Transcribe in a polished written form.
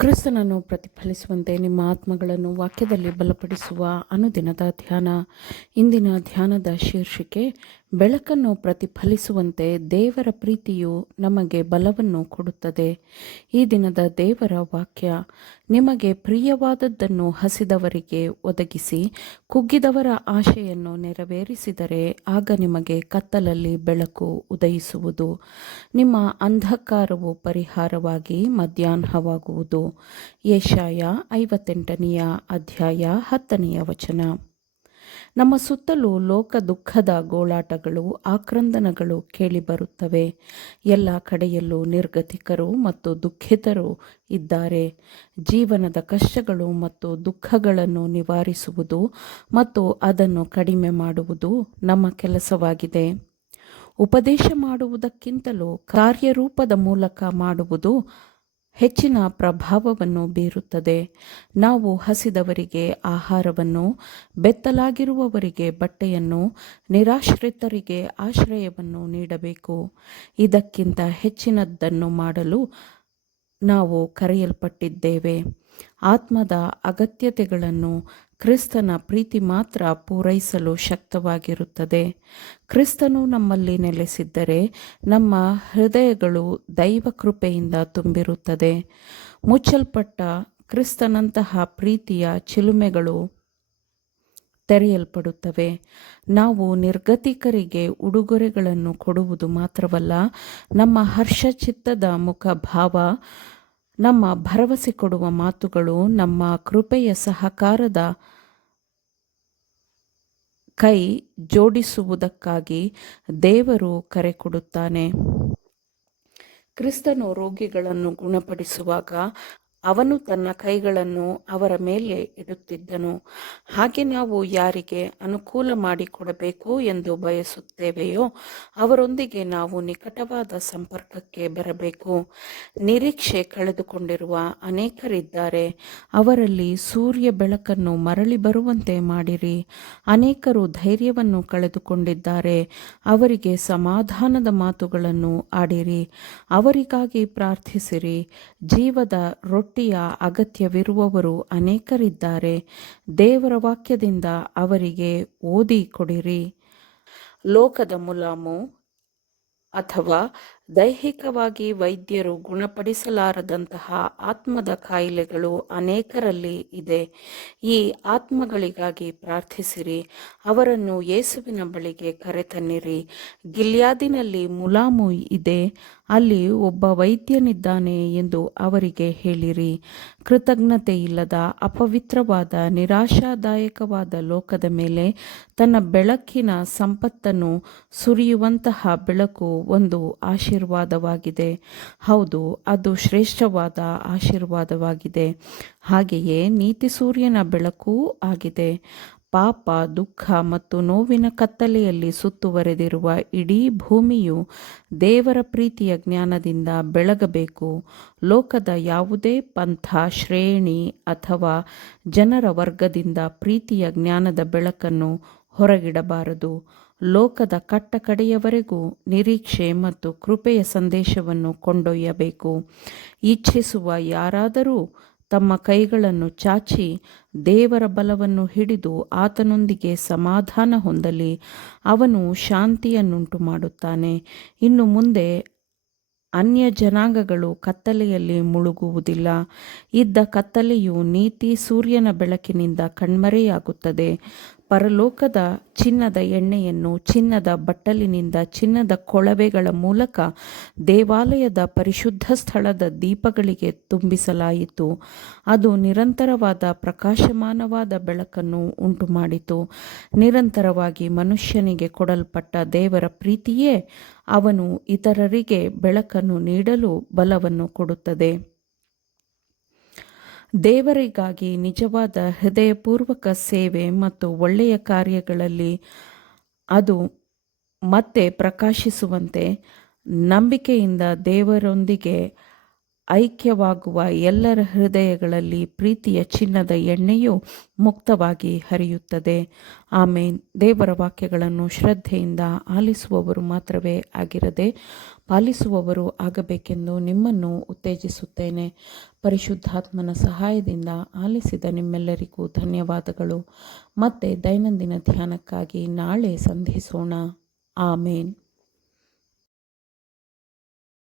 ಕ್ರಿಸ್ತನನ್ನು ಪ್ರತಿಫಲಿಸುವಂತೆ ನಿಮ್ಮ ಆತ್ಮಗಳನ್ನು ವಾಕ್ಯದಲ್ಲಿ ಬಲಪಡಿಸುವ ಅನುದಿನದ ಧ್ಯಾನ. ಇಂದಿನ ಧ್ಯಾನದ ಶೀರ್ಷಿಕೆ, ಬೆಳಕನ್ನು ಪ್ರತಿಫಲಿಸುವಂತೆ ದೇವರ ಪ್ರೀತಿಯು ನಮಗೆ ಬಲವನ್ನು ಕೊಡುತ್ತದೆ. ಈ ದಿನದ ದೇವರ ವಾಕ್ಯ, ನಿಮಗೆ ಪ್ರಿಯವಾದದ್ದನ್ನು ಹಸಿದವರಿಗೆ ಒದಗಿಸಿ ಕುಗ್ಗಿದವರ ಆಶೆಯನ್ನು ನೆರವೇರಿಸಿದರೆ ಆಗ ನಿಮಗೆ ಕತ್ತಲಲ್ಲಿ ಬೆಳಕು ಉದಯಿಸುವುದು, ನಿಮ್ಮ ಅಂಧಕಾರವು ಪರಿಹಾರವಾಗಿ ಮಧ್ಯಾಹ್ನವಾಗುವುದು. ಯೆಶಾಯ 58ನೇ ಅಧ್ಯಾಯ 10ನೇ ವಚನ. ನಮ್ಮ ಸುತ್ತಲೂ ಲೋಕ ದುಃಖದ ಗೋಳಾಟಗಳು, ಆಕ್ರಂದನಗಳು ಕೇಳಿಬರುತ್ತವೆ. ಎಲ್ಲ ಕಡೆಯಲ್ಲೂ ನಿರ್ಗತಿಕರು ಮತ್ತು ದುಃಖಿತರು ಇದ್ದಾರೆ. ಜೀವನದ ಕಷ್ಟಗಳು ಮತ್ತು ದುಃಖಗಳನ್ನು ನಿವಾರಿಸುವುದು ಮತ್ತು ಅದನ್ನು ಕಡಿಮೆ ಮಾಡುವುದು ನಮ್ಮ ಕೆಲಸವಾಗಿದೆ. ಉಪದೇಶ ಮಾಡುವುದಕ್ಕಿಂತಲೂ ಕಾರ್ಯರೂಪದ ಮೂಲಕ ಮಾಡುವುದು ಹೆಚ್ಚಿನ ಪ್ರಭಾವವನ್ನು ಬೀರುತ್ತದೆ. ನಾವು ಹಸಿದವರಿಗೆ ಆಹಾರವನ್ನು, ಬೆತ್ತಲಾಗಿರುವವರಿಗೆ ಬಟ್ಟೆಯನ್ನು, ನಿರಾಶ್ರಿತರಿಗೆ ಆಶ್ರಯವನ್ನು ನೀಡಬೇಕು. ಇದಕ್ಕಿಂತ ಹೆಚ್ಚಿನದನ್ನು ಮಾಡಲು ನಾವು ಕರೆಯಲ್ಪಟ್ಟಿದ್ದೇವೆ. ಆತ್ಮದ ಅಗತ್ಯತೆಗಳನ್ನು ಕ್ರಿಸ್ತನ ಪ್ರೀತಿ ಮಾತ್ರ ಪೂರೈಸಲು ಶಕ್ತವಾಗಿರುತ್ತದೆ. ಕ್ರಿಸ್ತನು ನಮ್ಮಲ್ಲಿ ನೆಲೆಸಿದ್ದರೆ ನಮ್ಮ ಹೃದಯಗಳು ದೈವ ಕೃಪೆಯಿಂದ ತುಂಬಿರುತ್ತದೆ. ಮುಚ್ಚಲ್ಪಟ್ಟ ಕ್ರಿಸ್ತನಂತಹ ಪ್ರೀತಿಯ ಚಿಲುಮೆಗಳು ತೆರೆಯಲ್ಪಡುತ್ತವೆ. ನಾವು ನಿರ್ಗತಿಕರಿಗೆ ಉಡುಗೊರೆಗಳನ್ನು ಕೊಡುವುದು ಮಾತ್ರವಲ್ಲ, ನಮ್ಮ ಹರ್ಷಚಿತ್ತದ ಮುಖಭಾವ, ನಮ್ಮ ಭರವಸೆ ಕೊಡುವ ಮಾತುಗಳು, ನಮ್ಮ ಕೃಪೆಯ ಸಹಕಾರದ ಕೈ ಜೋಡಿಸುವುದಕ್ಕಾಗಿ ದೇವರು ಕರೆ ಕೊಡುತ್ತಾನೆ. ಕ್ರಿಸ್ತನು ರೋಗಿಗಳನ್ನು ಗುಣಪಡಿಸುವಾಗ ಅವನು ತನ್ನ ಕೈಗಳನ್ನು ಅವರ ಮೇಲೆ ಇಡುತ್ತಿದ್ದನು. ಹಾಗೆ ನಾವು ಯಾರಿಗೆ ಅನುಕೂಲ ಮಾಡಿಕೊಡಬೇಕು ಎಂದು ಬಯಸುತ್ತೇವೆಯೋ ಅವರೊಂದಿಗೆ ನಾವು ನಿಕಟವಾದ ಸಂಪರ್ಕಕ್ಕೆ ಬರಬೇಕು. ನಿರೀಕ್ಷೆ ಕಳೆದುಕೊಂಡಿರುವ ಅನೇಕರಿದ್ದಾರೆ. ಅವರಲ್ಲಿ ಸೂರ್ಯ ಬೆಳಕನ್ನು ಮರಳಿ ಬರುವಂತೆ ಮಾಡಿರಿ. ಅನೇಕರು ಧೈರ್ಯವನ್ನು ಕಳೆದುಕೊಂಡಿದ್ದಾರೆ. ಅವರಿಗೆ ಸಮಾಧಾನದ ಮಾತುಗಳನ್ನು ಆಡಿರಿ. ಅವರಿಗಾಗಿ ಪ್ರಾರ್ಥಿಸಿರಿ. ಜೀವದ ರೊಟ್ಟಿಯ ಅಗತ್ಯವಿರುವವರು ಅನೇಕರಿದ್ದಾರೆ. ದೇವರ ವಾಕ್ಯದಿಂದ ಅವರಿಗೆ ಓದಿ ಕೊಡಿರಿ. ಲೋಕದ ಮುಲಾಮು ಅಥವಾ ದೈಹಿಕವಾಗಿ ವೈದ್ಯರು ಗುಣಪಡಿಸಲಾರದಂತಹ ಆತ್ಮದ ಕಾಯಿಲೆಗಳು ಅನೇಕರಲ್ಲಿ ಇದೆ. ಈ ಆತ್ಮಗಳಿಗಾಗಿ ಪ್ರಾರ್ಥಿಸಿರಿ. ಅವರನ್ನು ಯೇಸುವಿನ ಬಳಿಗೆ ಕರೆತನ್ನಿರಿ. ಗಿಲ್ಯಾದಿನಲ್ಲಿ ಮುಲಾಮು ಇದೆ, ಅಲ್ಲಿ ಒಬ್ಬ ವೈದ್ಯನಿದ್ದಾನೆ ಎಂದು ಅವರಿಗೆ ಹೇಳಿರಿ. ಕೃತಜ್ಞತೆಯಿಲ್ಲದ, ಅಪವಿತ್ರವಾದ, ನಿರಾಶಾದಾಯಕವಾದ ಲೋಕದ ಮೇಲೆ ತನ್ನ ಬೆಳಕಿನ ಸಂಪತ್ತನ್ನು ಸುರಿಯುವಂತಹ ಬೆಳಕು ಒಂದು ಆಶೀರ್ವಾದವಾಗಿದೆ. ಹೌದು, ಅದು ಶ್ರೇಷ್ಠವಾದ ಆಶೀರ್ವಾದವಾಗಿದೆ. ಹಾಗೆಯೇ ನೀತಿ ಸೂರ್ಯನ ಬೆಳಕೂ ಆಗಿದೆ. ಪಾಪ, ದುಃಖ ಮತ್ತು ನೋವಿನ ಕತ್ತಲೆಯಲ್ಲಿ ಸುತ್ತುವರೆದಿರುವ ಇಡೀ ಭೂಮಿಯು ದೇವರ ಪ್ರೀತಿಯ ಜ್ಞಾನದಿಂದ ಬೆಳಗಬೇಕು. ಲೋಕದ ಯಾವುದೇ ಪಂಥ, ಶ್ರೇಣಿ ಅಥವಾ ಜನರ ವರ್ಗದಿಂದ ಪ್ರೀತಿಯ ಜ್ಞಾನದ ಬೆಳಕನ್ನು ಹೊರಗಿಡಬಾರದು. ಲೋಕದ ಕಟ್ಟಕಡೆಯವರೆಗೂ ನಿರೀಕ್ಷೆ ಮತ್ತು ಕೃಪೆಯ ಸಂದೇಶವನ್ನು ಕೊಂಡೊಯ್ಯಬೇಕು. ಇಚ್ಛಿಸುವ ಯಾರಾದರೂ ತಮ್ಮ ಕೈಗಳನ್ನು ಚಾಚಿ ದೇವರ ಬಲವನ್ನು ಹಿಡಿದು ಆತನೊಂದಿಗೆ ಸಮಾಧಾನ ಹೊಂದಲಿ. ಅವನು ಶಾಂತಿಯನ್ನುಂಟು ಮಾಡುತ್ತಾನೆ. ಇನ್ನು ಮುಂದೆ ಅನ್ಯ ಜನಾಂಗಗಳು ಕತ್ತಲೆಯಲ್ಲಿ ಮುಳುಗುವುದಿಲ್ಲ. ಇದ್ದ ಕತ್ತಲೆಯು ನೀತಿ ಸೂರ್ಯನ ಬೆಳಕಿನಿಂದ ಕಣ್ಮರೆಯಾಗುತ್ತದೆ. ಪರಲೋಕದ ಚಿನ್ನದ ಎಣ್ಣೆಯನ್ನು ಚಿನ್ನದ ಬಟ್ಟಲಿನಿಂದ ಚಿನ್ನದ ಕೊಳವೆಗಳ ಮೂಲಕ ದೇವಾಲಯದ ಪರಿಶುದ್ಧ ಸ್ಥಳದ ದೀಪಗಳಿಗೆ ತುಂಬಿಸಲಾಯಿತು. ಅದು ನಿರಂತರವಾದ ಪ್ರಕಾಶಮಾನವಾದ ಬೆಳಕನ್ನು ಉಂಟುಮಾಡಿತು. ನಿರಂತರವಾಗಿ ಮನುಷ್ಯನಿಗೆ ಕೊಡಲ್ಪಟ್ಟ ದೇವರ ಪ್ರೀತಿಯೇ ಅವನು ಇತರರಿಗೆ ಬೆಳಕನ್ನು ನೀಡಲು ಬಲವನ್ನು ಕೊಡುತ್ತದೆ. ದೇವರಿಗಾಗಿ ನಿಜವಾದ ಹೃದಯಪೂರ್ವಕ ಸೇವೆ ಮತ್ತು ಒಳ್ಳೆಯ ಕಾರ್ಯಗಳಲ್ಲಿ ಅದು ಮತ್ತೆ ಪ್ರಕಾಶಿಸುವಂತೆ ನಂಬಿಕೆಯಿಂದ ದೇವರೊಂದಿಗೆ ಐಕ್ಯವಾಗುವ ಎಲ್ಲರ ಹೃದಯಗಳಲ್ಲಿ ಪ್ರೀತಿಯ ಚಿನ್ನದ ಎಣ್ಣೆಯು ಮುಕ್ತವಾಗಿ ಹರಿಯುತ್ತದೆ. ಆಮೇನ್. ದೇವರ ವಾಕ್ಯಗಳನ್ನು ಶ್ರದ್ಧೆಯಿಂದ ಆಲಿಸುವವರು ಮಾತ್ರವೇ ಆಗಿರದೆ ಪಾಲಿಸುವವರು ಆಗಬೇಕೆಂದು ನಿಮ್ಮನ್ನು ಉತ್ತೇಜಿಸುತ್ತೇನೆ. ಪರಿಶುದ್ಧಾತ್ಮನ ಸಹಾಯದಿಂದ ಆಲಿಸಿದ ನಿಮ್ಮೆಲ್ಲರಿಗೂ ಧನ್ಯವಾದಗಳು. ಮತ್ತೆ ದೈನಂದಿನ ಧ್ಯಾನಕ್ಕಾಗಿ ನಾಳೆ ಸಂಧಿಸೋಣ. ಆಮೇನ್.